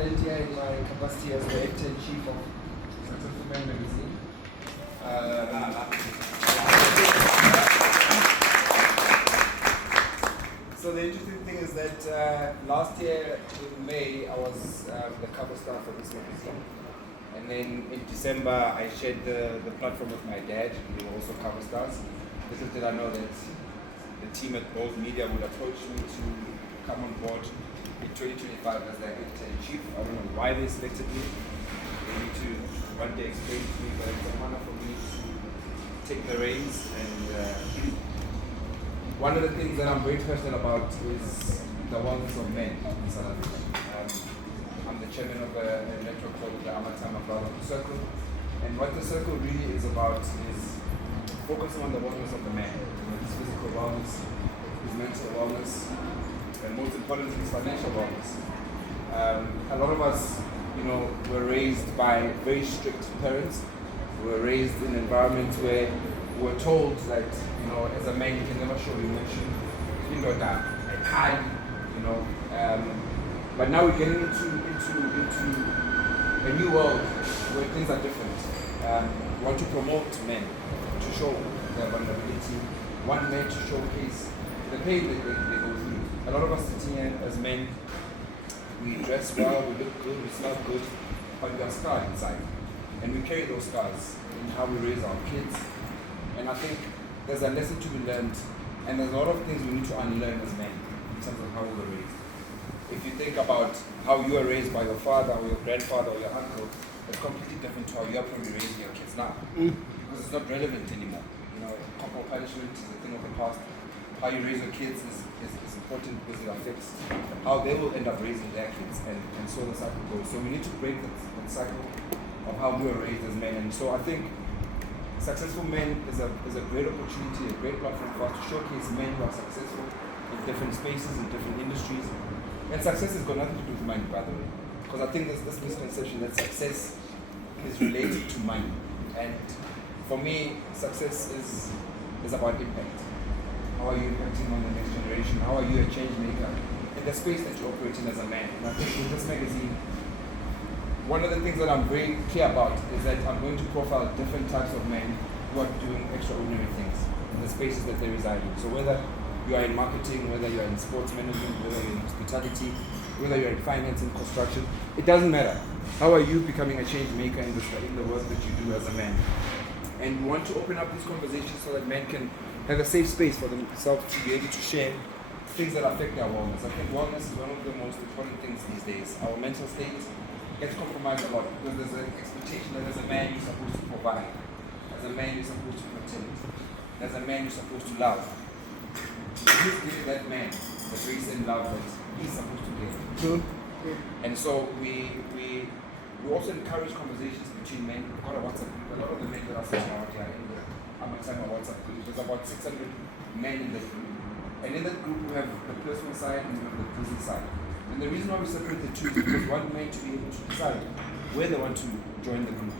stand here in my capacity as the editor-in-chief of Successful Man magazine. So the interesting thing is that last year in May I was the cover star for this magazine, and then in December I shared the platform with my dad. We were also cover stars. Little did I know that the team at Bold Media would approach me to come on board in 2025 as their editor-in-chief. I don't know why they selected me. They need to one day explain to me, but it's an honor for me to take the reins. And one of the things that I'm very passionate about is the wellness of men in South Africa. I'm the chairman of a network called the Ttmbha Circle. And what the circle really is about is focusing on the wellness of the man. His physical wellness, his mental wellness, and most importantly, his financial wellness. A lot of us, were raised by very strict parents. We were raised in environments where we were told that, as a man, you can never show emotion, you know that, like hide, But now we're getting into a new world where things are different. We want to promote men to show their vulnerability, want men to showcase the pain that they go through. A lot of us sitting here as men, we dress well, we look good, we smell good, but we are scarred inside. And we carry those scars in how we raise our kids. And I think there's a lesson to be learned, and there's a lot of things we need to unlearn as men in terms of how we were raised. If you think about how you were raised by your father or your grandfather or your uncle, it's completely different to how you're probably raising your kids now. Because it's not relevant anymore. Corporal punishment is a thing of the past. How you raise your kids is important because it affects how they will end up raising their kids, and so the cycle goes. So we need to break that cycle of how we were raised as men. And so I think Successful Men is a great opportunity, a great platform for us to showcase men who are successful in different spaces, in different industries. And success has got nothing to do with money, by the way. Because I think there's this misconception that success is related to money. And for me, success is about impact. How are you impacting on the next generation? How are you a change maker in the space that you operate in as a man? And I think with this magazine, one of the things that I'm very clear about is that I'm going to profile different types of men who are doing extraordinary things in the spaces that they reside in. So whether you are in marketing, whether you are in sports management, whether you're in hospitality, whether you're in finance and construction, it doesn't matter. How are you becoming a change maker in the work that you do as a man? And we want to open up these conversations so that men can have a safe space for themselves to be able to share things that affect their wellness. I think wellness is one of the most important things these days. Our mental state gets compromised a lot because there's an expectation that as a man you're supposed to provide, as a man you're supposed to protect, as a man you're supposed to love. Please give that man the grace and love that he's supposed to give. True. And so we also encourage conversations between men. We've got a WhatsApp group. A lot of the men that are sitting out here in the Ttmbha WhatsApp group, there's about 600 men in that group. And in that group we have the personal side and we have the business side. And the reason why we separate the two is because we want men to be able to decide where they want to join the group.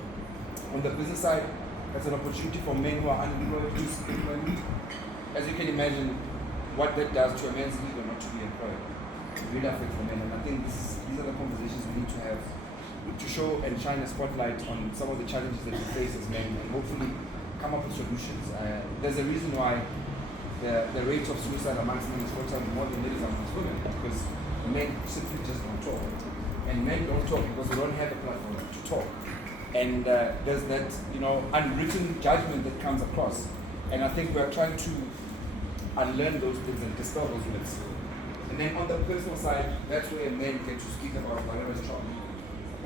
On the business side, that's an opportunity for men who are unemployed to seek employment. As you can imagine, what that does to a man's ego not to be employed, it really affects the men. And I think these are the conversations we need to have to show and shine a spotlight on some of the challenges that we face as men and hopefully come up with solutions. There's a reason why the rate of suicide amongst men is 4 times more than it is amongst women, because men simply just don't talk. And men don't talk because they don't have a platform to talk. And there's that, unwritten judgment that comes across. And I think we're trying to unlearn those things and dispel those myths. And then on the personal side, that's where men get to speak about whatever is troubling.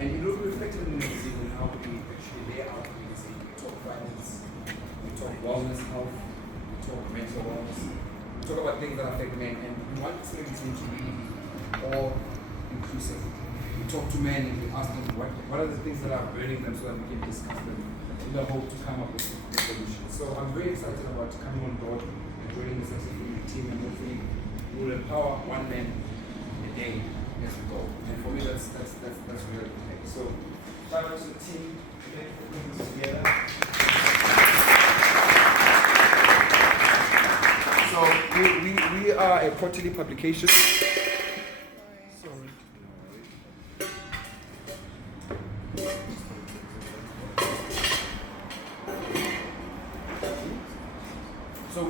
And it will be reflected in the magazine and how we actually lay out the magazine. We talk finance, we talk wellness, health, we talk mental wellness, we talk about things that affect men. And we want this magazine to really be all inclusive. We talk to men and we ask them what are the things that are burning them so that we can discuss them in the hope to come up with solutions. So I'm very excited about coming on board and joining the Successful Man team, and hopefully we will empower one man a day as we go. And for me that's really important. So shout out to the team, thank you for putting this together. So we are a quarterly publication. Sorry.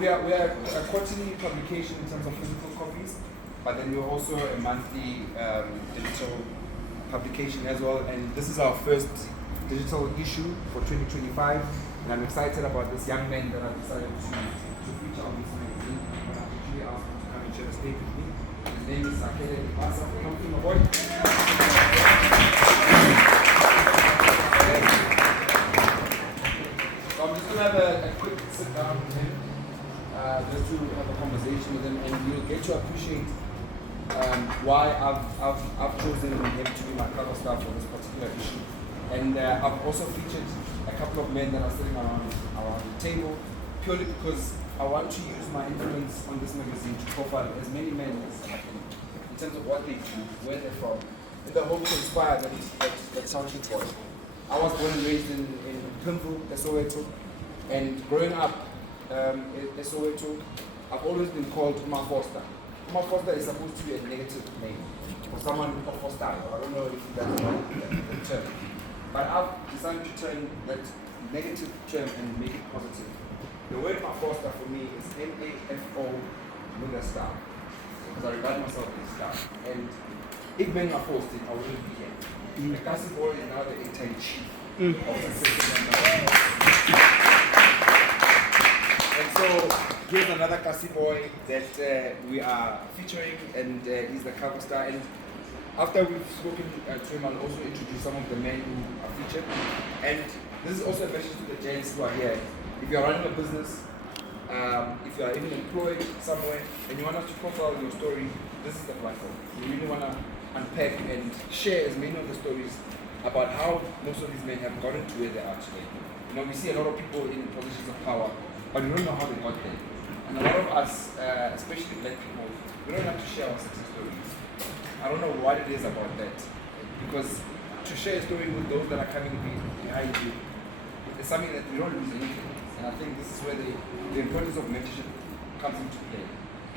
we are a quarterly publication in terms of physical copies, but then we're also a monthly digital publication as well. And this is our first digital issue for 2025. And I'm excited about this young man that I've decided to feature on this magazine. And I've actually asked him to come and share the stage with me. His name is Ttmbha Successful Man. My boy. So I'm just going to have a quick sit down with him, just to have a conversation with him, and you'll get to appreciate why I've chosen him to be my cover star for this particular issue. And I've also featured a couple of men that are sitting around the table, purely because I want to use my influence on this magazine to profile as many men as I can in terms of what they do, where they're from, in the hope to inspire that South boy. I was born and raised in Ttmbha, Soweto, and growing up in Soweto, I've always been called Ttmbha Foster. Ttmbha Foster is supposed to be a negative name for someone of Foster. I don't know if that's the term. But I've decided to turn that negative term and make it positive. The word Foster for me is M-A-F-O with a star. Because I regard myself as a star. And if men are forced in, I wouldn't be here. The Cassie boy is now the 8-10 chief of Successful Man. And so here's another Cassie boy that we are featuring, and he's the cover star. And after we've spoken to him, I'll also introduce some of the men who are featured. And this is also a message to the gents who are here. If you are running a business, if you are even employed somewhere, and you want us to profile your story, this is the platform. We really want to unpack and share as many of the stories about how most of these men have gotten to where they are today. You know, we see a lot of people in positions of power, but we don't know how they got there. And a lot of us, especially black people, we don't have to share our success stories. I don't know what it is about that, because to share a story with those that are coming behind you is something that we don't lose anything. And I think this is where the importance of mentorship comes into play.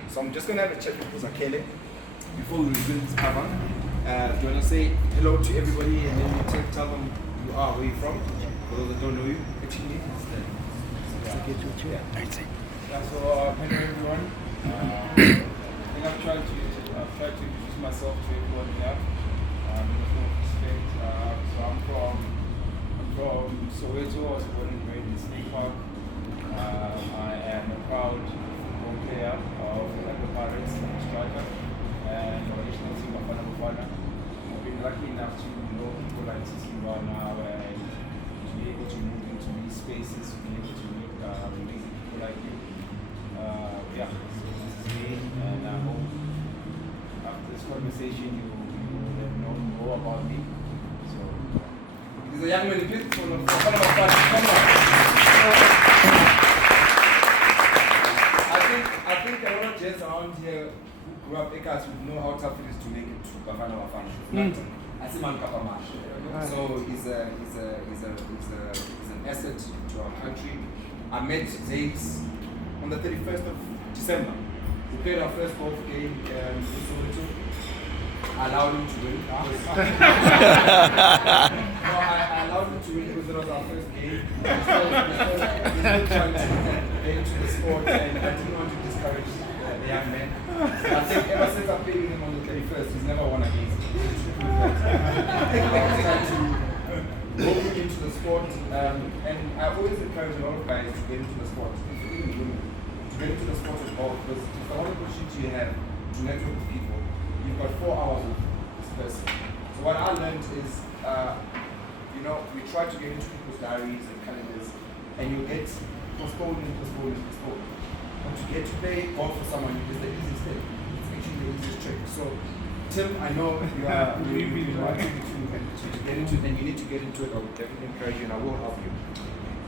So I'm just going to have a chat with Zakele before we reveal this cover. Do you want to say hello to everybody and then you tell them who you are, where you're from, for those that don't know you? Actually, so hello everyone. I think I've tried to introduce myself to everyone here. So I'm from Soweto. I was born and raised in Snake Park. I am a proud football player of the Pirates from Australia and original team of Ttmbha. I've been lucky enough to know people like Ttmbha now and to be able to move into these spaces, to be able to meet amazing people like you. So this is me, and I hope after this conversation you will have known more about me. So he's a young man, beautiful. I think a lot of gents around here who grew up Ekas would know how tough it is to make it to Bafana Bafana. So he's an asset to our country. I met Zakes on the 31st of December. We played our first golf game in Soweto. I allowed him to win. I allowed him to win because it was our first game. We're still trying to get into the sport, and I didn't want to discourage the young man. I think ever since I played with him on the 31st, he's never won against me. I was trying to go into the sport, and I always encourage a lot of guys to get into the sport, even women, to get into the sport as well, because it's the only opportunity you have to network with people. You've got 4 hours with this person. So what I learned is, we try to get into people's diaries and calendars, and you get postponed. But to get to play golf for someone is the easiest thing. It's actually the easiest trick. So, Tim, I know you are really wanting to get into it, and you need to get into it. I would definitely encourage you, and I will help you.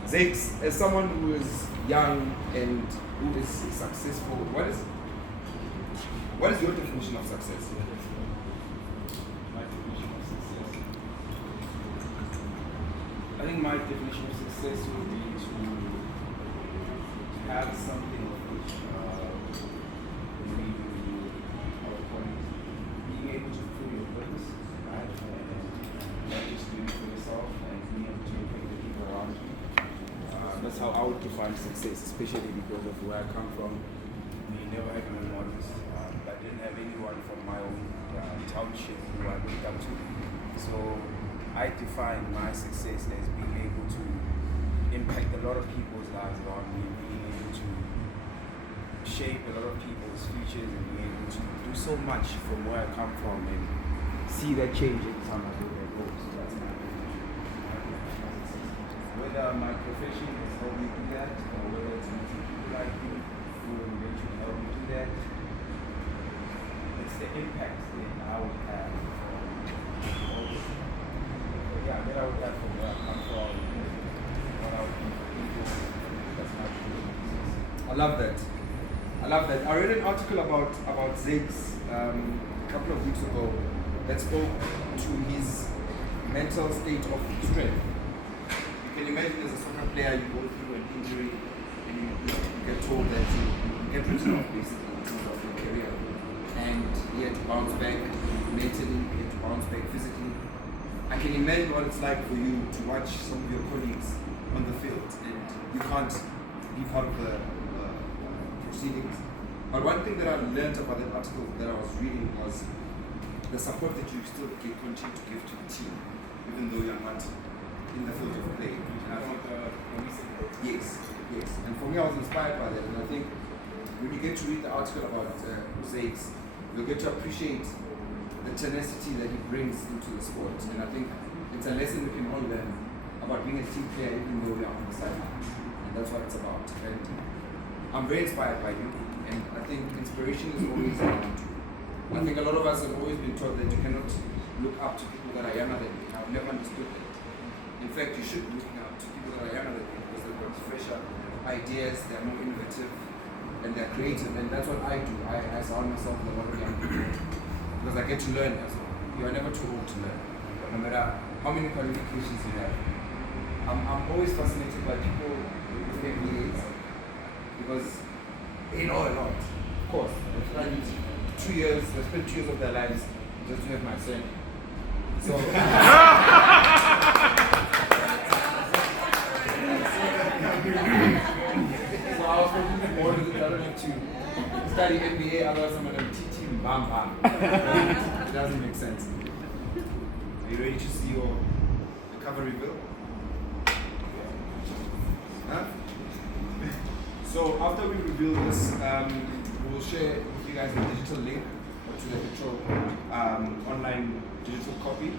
Zakes, as someone who is young and who is successful, what is your definition of success? My definition of success. I think my definition of success would be to have something of which being able to fulfill your purpose, right? And not just doing it for yourself and being able to impact the people around you. that's how I would define success, especially because of where I come from. We never had role models. I didn't have anyone from my own township who I looked up to. So I define my success as being able to impact a lot of people's lives around me, being able to shape a lot of people's futures and being able to do so much from where I come from and see that change every time I go there. So that's my whether my profession has helped me do that or whether it's meeting people like you who are going to help me do that, it's the impact that I would have that I would have from where I come from, what I would do for people. That's my success. I love that. I love that. I read an article about Ziggs a couple of weeks ago that spoke to his mental state of strength. You can imagine as a soccer player, you go through an injury and you get told that you get written off basically in terms of your career. And he had to bounce back mentally, he had to bounce back physically. I can imagine what it's like for you to watch some of your colleagues on the field and you can't be part of the proceedings. But one thing that I learned about that article that I was reading was the support that you still continue to give to the team, even though you're not in the field of play. And I think, yes. And for me, I was inspired by that. And I think when you get to read the article about Ziggs, you'll get to appreciate the tenacity that he brings into the sport. And I think it's a lesson we can all learn about being a team player, even though we are on the sidelines. And that's what it's about. And I'm very inspired by you. And I think inspiration is always around. I think a lot of us have always been taught that you cannot look up to people that are younger than you. I've never understood that. In fact, you should be looking up to people that are younger than you because they've got fresher ideas, they're more innovative, and they're creative. And that's what I do. I surround myself with a lot of young people because I get to learn as well. You are never too old to learn, no matter how many qualifications you have. I'm always fascinated by people with MBAs because they know a lot. Of course, they spend 2 years of their lives just to have my son. So, so I was looking forward to the government to study MBA, otherwise I'm going to Ttmbha. It doesn't make sense. Are you ready to see your recovery bill? Huh? So after we reveal this, we'll share with you guys a digital link to the actual online digital copy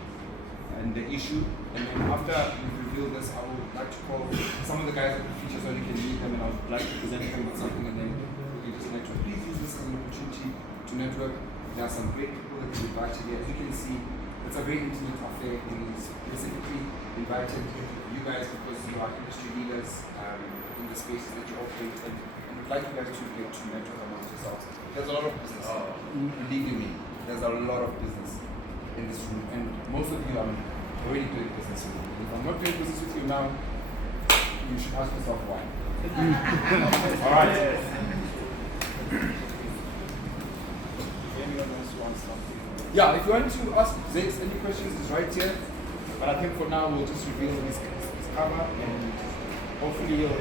and the issue. And then after we reveal this, I would like to call some of the guys that we feature so you can meet them, and I would like to present them with something, and then we can just network. Please use this as an opportunity to network. There are some great people that we invited here. As you can see, it's a very intimate affair. We specifically invited you guys because you are industry leaders in the spaces that you operate, and we'd like you guys to get to network amongst yourselves. There's a lot of business. Believe me, there's a lot of business in this room, and most of you are already doing business with me. If I'm not doing business with you now, you should ask yourself why. All right. Anyone else wants something? Yeah, if you want to ask Ziggs any questions, it's right here. But I think for now we'll just reveal his cover and hopefully he'll.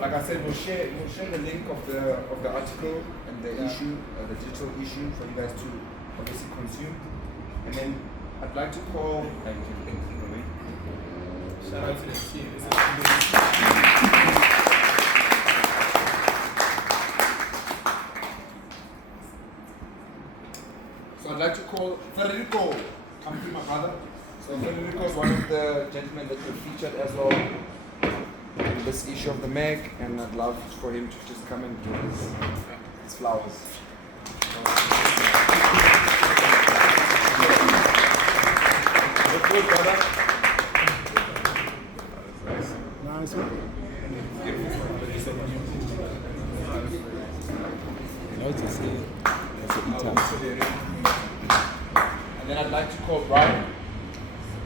Like I said, we'll share the link of the article and the issue, the digital issue for you guys to obviously consume. And then I'd like to call. Shout out to the team. So I'd like to call Federico. Come to my brother. So Federico is one of the gentlemen that were featured as well in this issue of the mag, and I'd love for him to just come and give his flowers. Look good, brother. Nice one. It's a Then I'd like to call Brian.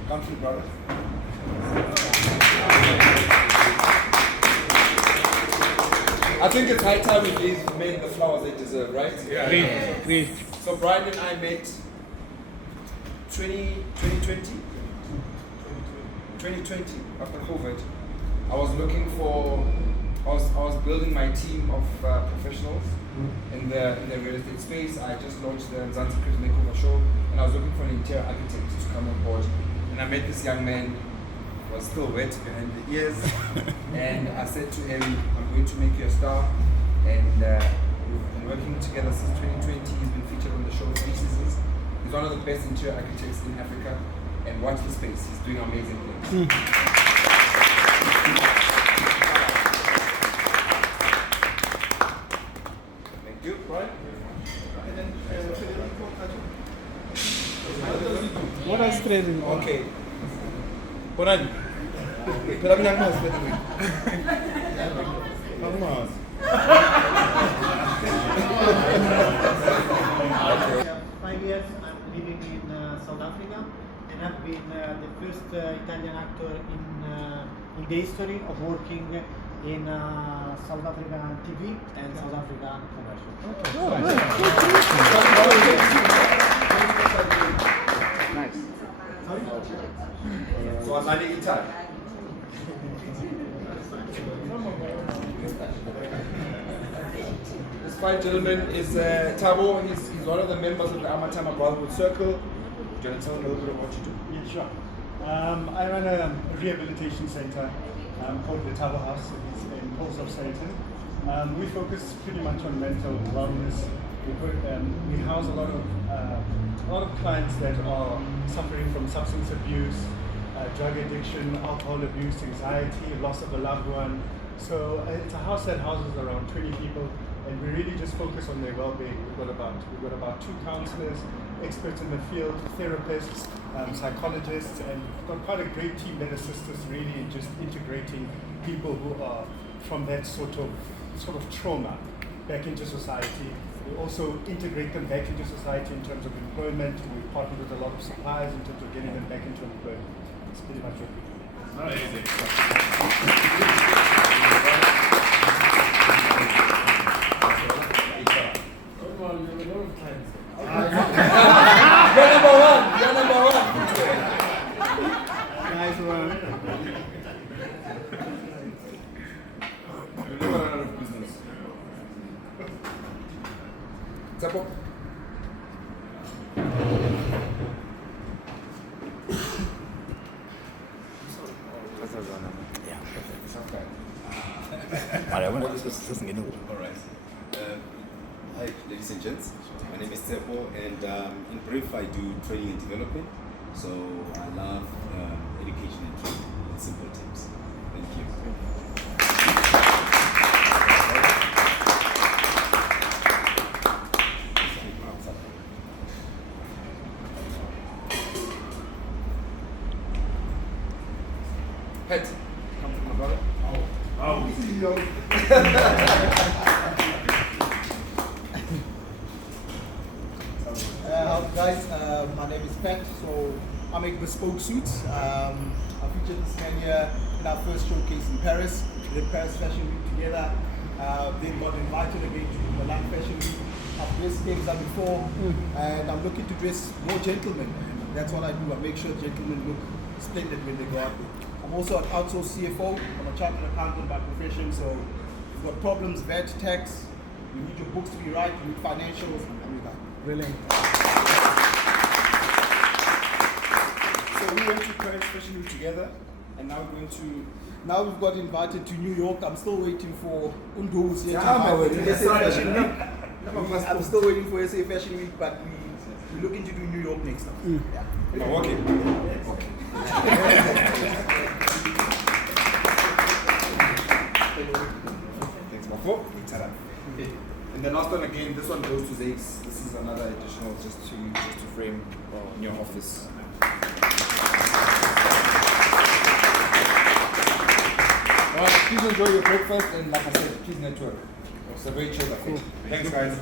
Come through, brother. I think it's high time we gave men the flowers they deserve, right? Agreed. So Brian and I met 2020 after COVID. I was building my team of professionals in the real estate space. I just launched the Ttmbha Successful show, and I was looking for an interior architect to come on board. And I met this young man, was still wet behind the ears, and I said to him, I'm going to make you a star. And we've been working together since 2020. He's been featured on the show 3 seasons. He's one of the best interior architects in Africa. And watch the space, he's doing amazing things. Thank you, Brian. And then What else trading? okay. Brian. Pero I'm not going to Five years I'm living in South Africa, and I've been the first Italian actor in the history of working in South African TV and South African commercial. Nice. So I'm learning Italian. This fine gentleman is Ttmbha. He's one of the members of the Ttmbha Brotherhood Circle. Do you want to tell him a little bit about what you do? Yeah, sure. I run a rehabilitation center called the Ttmbha House. It's in Pulse of Satan. We focus pretty much on mental wellness. We house a lot of clients that are suffering from substance abuse, drug addiction, alcohol abuse, anxiety, loss of a loved one. So it's a house that houses around 20 people, and we really just focus on their well-being. We've got about 2 counselors, experts in the field, therapists, psychologists, and we've got quite a great team that assists us really in just integrating people who are from that sort of trauma back into society. We also integrate them back into society in terms of employment. We partner with a lot of suppliers in terms of getting them back into employment. That's pretty much what we do. Amazing. You're number one. You're number one. Nice one. You're never out of business. Ttmbha. Yeah, perfect. Okay. Alright, Hi, ladies and gents. My name is Ttmbha, and in brief, I do training and development. So I love education and training in simple terms. Thank you. Pet. Come to my brother. Guys, my name is Pat. So I make bespoke suits. I featured this man here in our first showcase in Paris. We did Paris Fashion Week together. Then got invited again to Milan Fashion Week. I've dressed games done before, and I'm looking to dress more gentlemen. That's what I do. I make sure gentlemen look splendid when they go out there. I'm also an outsourced CFO. I'm a chartered accountant by profession. So if you've got problems, VAT, tax, you need your books to be right, you need financials, I'm with that. Brilliant. So we went to Paris Fashion Week together, and now we're going to. Now we've got invited to New York. I'm still waiting for Undu's here to Yeah, invite me to that's SA right. Fashion Week. I'm still waiting for SA Fashion Week, but we're looking to do New York next time. Yeah. No, okay. Thanks, Mafo. And the last one again, this one goes to Zakes. This is another additional just to frame in your office. Alright, please enjoy your breakfast, and like I said, please network. It's a very chill affair. Thanks guys.